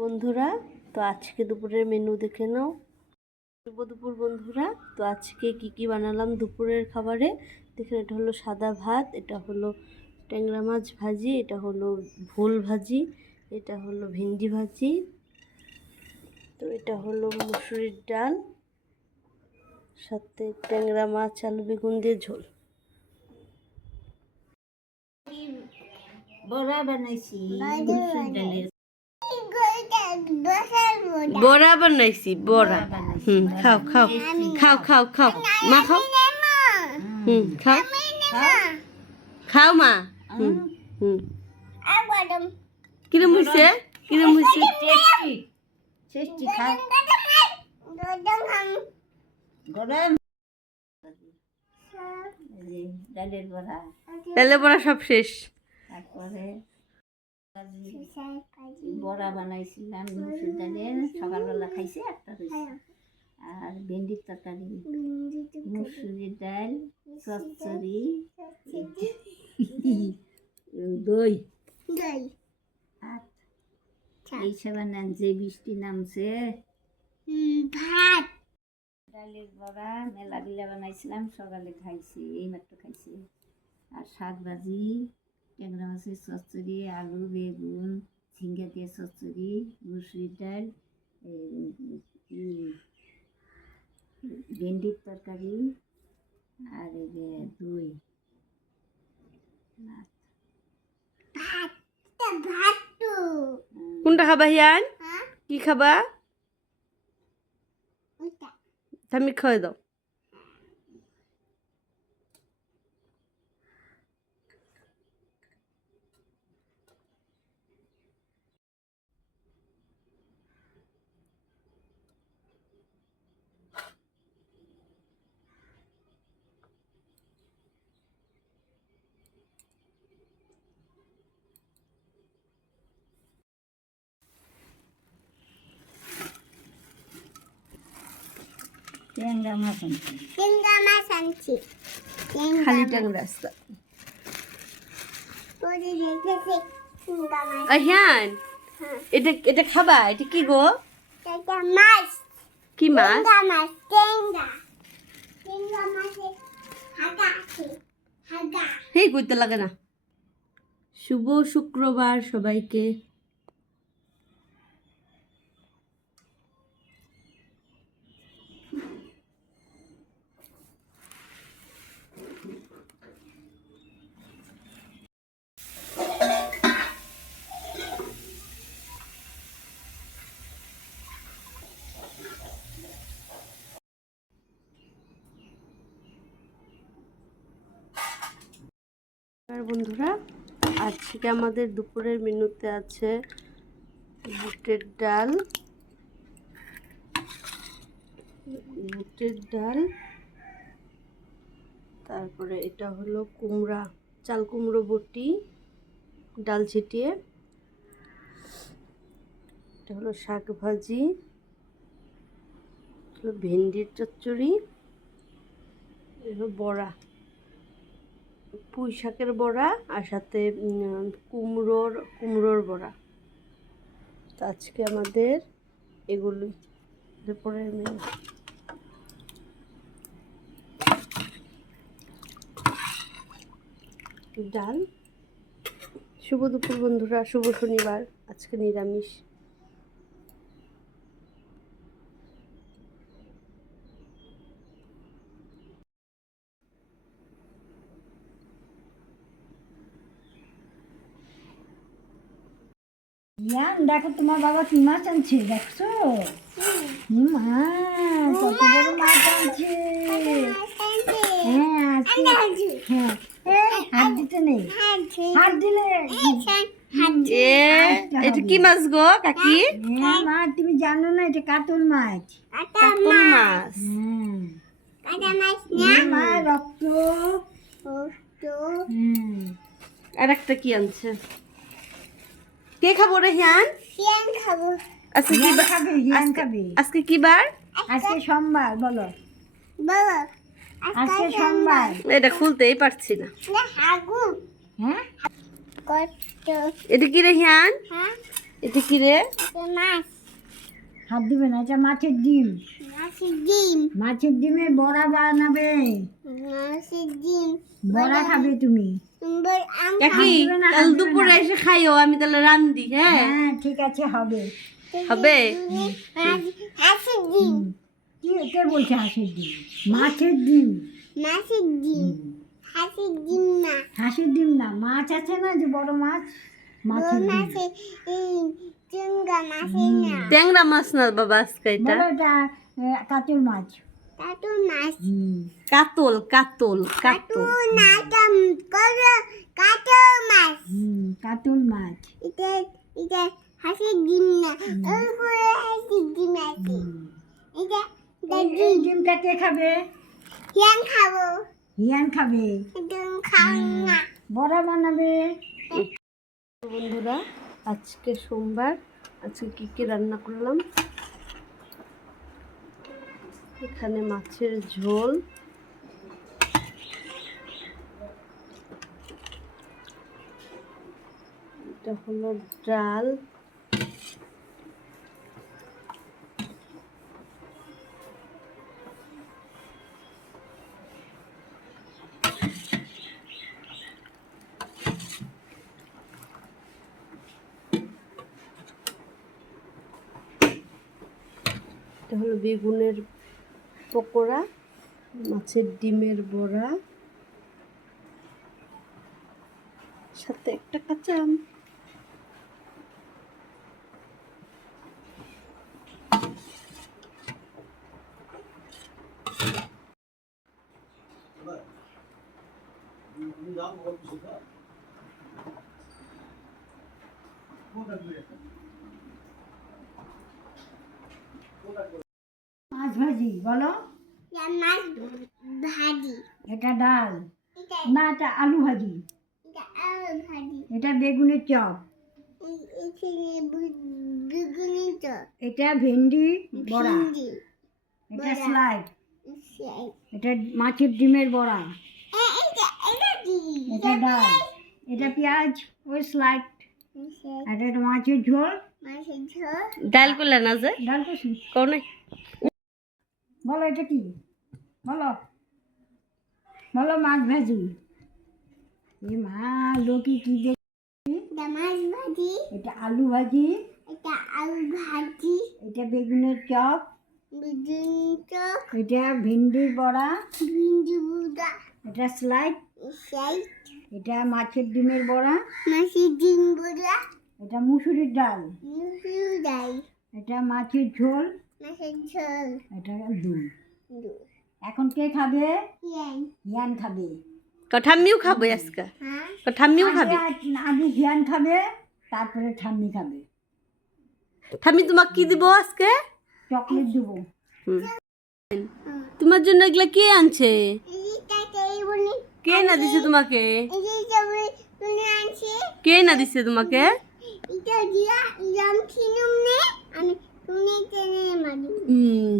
বন্ধুরা, তো আজকে দুপুরের মেনু দেখে নাও। শুভ দুপুর বন্ধুরা। তো আজকে কি বানালাম দুপুরের খাবারে দেখেন। এটা হলো সাদা ভাত, এটা হলো ট্যাংরা মাছ ভাজি, এটা হলো ভোল ভাজি, এটা হলো ভেন্ডি ভাজি, তো এটা হলো মুসুরির ডাল, সাথে ট্যাংরা মাছ আলু বেগুন দিয়ে ঝোল। বড়া বানাইছি বড়া বানাইছি বড়া। খাও খাও খাও খাও খাও মা খাও। খাও খাও মা। কিরম হয়েছে? কিরম হয়েছে? গরম ডালের বড়া, ডালের বড়া সব শেষ। তারপরে বড়া বানাইছিলাম মুসুর ডালের, সকালবেলা খাইছে একটা হয়েছে। আর ভেন্ডির তরকারি, মুসুরির ডাল, চচ্চড়ি, দই আর এইসব নেন। যে বৃষ্টি নামছে, ভাত ডালের বড়া মেলা বানাইছিলাম, সকালে খাইছি, এইমাত্র খাইছি। আর শাক ভাজি, ট্যাংরা মাছের চচ্চড়ি, আলু বেগুন ঝিঙ্গা দিয়ে চচ্চড়ি, মুসুরির ডাল, ভেন্ডির তরকারি, আর এই যে দই। কোনটা খাবা হিয়ান? কি খাবা? তুমি খাওয়াই দাও। ট্যাংরা মাছ আনছি, খালি ট্যাংরা আসতা। হিয়ান, এটা এটা খাবা? এটা কি গো? মাছ। কি মাছ? হে কইতে লাগে না। শুভ শুক্রবার সবাইকে। বন্ধুরা, আজকে আমাদের দুপুরের মেনুতে আছে বুটের ডাল, তারপরে এটা হলো কুমড়া, চাল কুমড়ো বটি ডাল ছিটিয়ে, এটা হলো শাক ভাজি, ভেন্ডির চচ্চড়ি, বড়া, পুঁই শাকের বড়া, আর সাথে কুমড়োর বড়া। তো আজকে আমাদের এগুলোই দুপুরের মেনু। ডাল। শুভ দুপুর বন্ধুরা, শুভ শনিবার, আজকে নিরামিষ। ইয়ান দেখো, তোমার বাবা কি মাছ আনছে দেখছো? মা কত বড় মাছ আনছে। হ্যাঁ হাত দিতে নেই, হাত দিলে এটা কি মাছ গো কাকি? মা তুমি জানো না, এটা কাতল মাছ। কাতল মাছ। মা রক্ত। আর একটা কি আনছে? কে খাবো রে হিয়ান? খাবো। আজকে কি বার? আজকে কি বার? আজকে সোমবার। বলো আজকে সোমবার। এটা খুলতেই পারছি না। হ্যাঁ এটা কি রে হিয়ান? এটা কি রে? মাছ হাত দিবে না, এটা মাছের ডিম। মাছের ডিম মাছের ডিমের বড়া বানাবে, মাছের ডিম বড়া খাবে তুমি। সুন্দর আম কাকি দিবে না, কাল হাত দিবে দুপুরে না। এসে খাইও, আমি তাহলে রান্ধি। হ্যাঁ হ্যাঁ ঠিক আছে, হবে। হবে। হাঁসের ডিম কে বলছে হাঁসের ডিম? মাছের ডিম। মাছের ডিম হাঁসের ডিম না হাঁসের ডিম না, মাছ আছে না যে বড় মাছ, মাছের ডিম। মাছের চিংড়া মাছের না ট্যাংরা মাছ না বাবা আজকে, এটা বলো এটা কাতল মাছ। কাতল মাছ কাতল কাতল কাতল। নাটাম করো কাতল মাছ কাতল মাছ। এটা এটা হাঁসের ডিম না উপরে হাঁসের ডিম আছে এটা এই ডিমটা কে খাবে? হিয়ান খাবো হিয়ান খাবে। ডিম খাও না বড়া বানাবে। বন্ধুরা আজকে সোমবার, আজকে কি কি রান্না করলাম? এখানে মাছের ঝোল, এটা হলো ডাল, এটা হলো বেগুনের পকোড়া, মাছের ডিমের বড়া, সাথে একটা কাঁচা আম। মাছ ভাজি বলো। মাছ ভাজি এটা ডাল এটা না, এটা আলু ভাজি। এটা আলু ভাজি এটা বেগুনের চপ। এখানে বেগুনি তো এটা ভেন্ডি বড়া। ভিন্ডি এটা বড়া। স্লাইড। সেই এটা মাছের ডিমের বড়া। এটা দি এটা ডাল। এটা পেঁয়াজ ওই স্লাইড। সেই আর এটা মাছের ঝোল। মাছের ঝোল ডাল করলে না যে ডাল কষি। কোন বলো এটা কি? বলো বলো। মাছ ভাজি। এ মা, লোকে কি দেখি। এটা মাছ ভাজি এটা আলু ভাজি। এটা আলু ভাজি এটা বেগুনের চপ। বেগুনি তো এটা ভেন্ডির বড়া। ভিন্ডি বুদা এটা স্লাইড। সেই এটা মাছের ডিমের বড়া। মাছের ডিম বুদা এটা মুসুরির ডাল। মুসুর ডাল এটা মাছের ঝোল। মাছের ঝোল এটা দুধ। এখন কে খাবে? ইয়ান হিয়ান খাবে। ঠাম্মিও খাবে আজকে, হ্যাঁ ঠাম্মিও খাবে। আগে হিয়ান খাবে, তারপরে ঠাম্মি খাবে। ঠাম্মি তোমাকে কি দিব আজকে? চকলেট দেবো। তোমার জন্য এগুলা কে আনছে? এটা কে বলি কে না দিছে তোমাকে? এটা তুমি আনছি কে না দিছে তোমাকে? এটা দিয়া জাম খিনুম নে আমি তুমি টেনে মারি হুম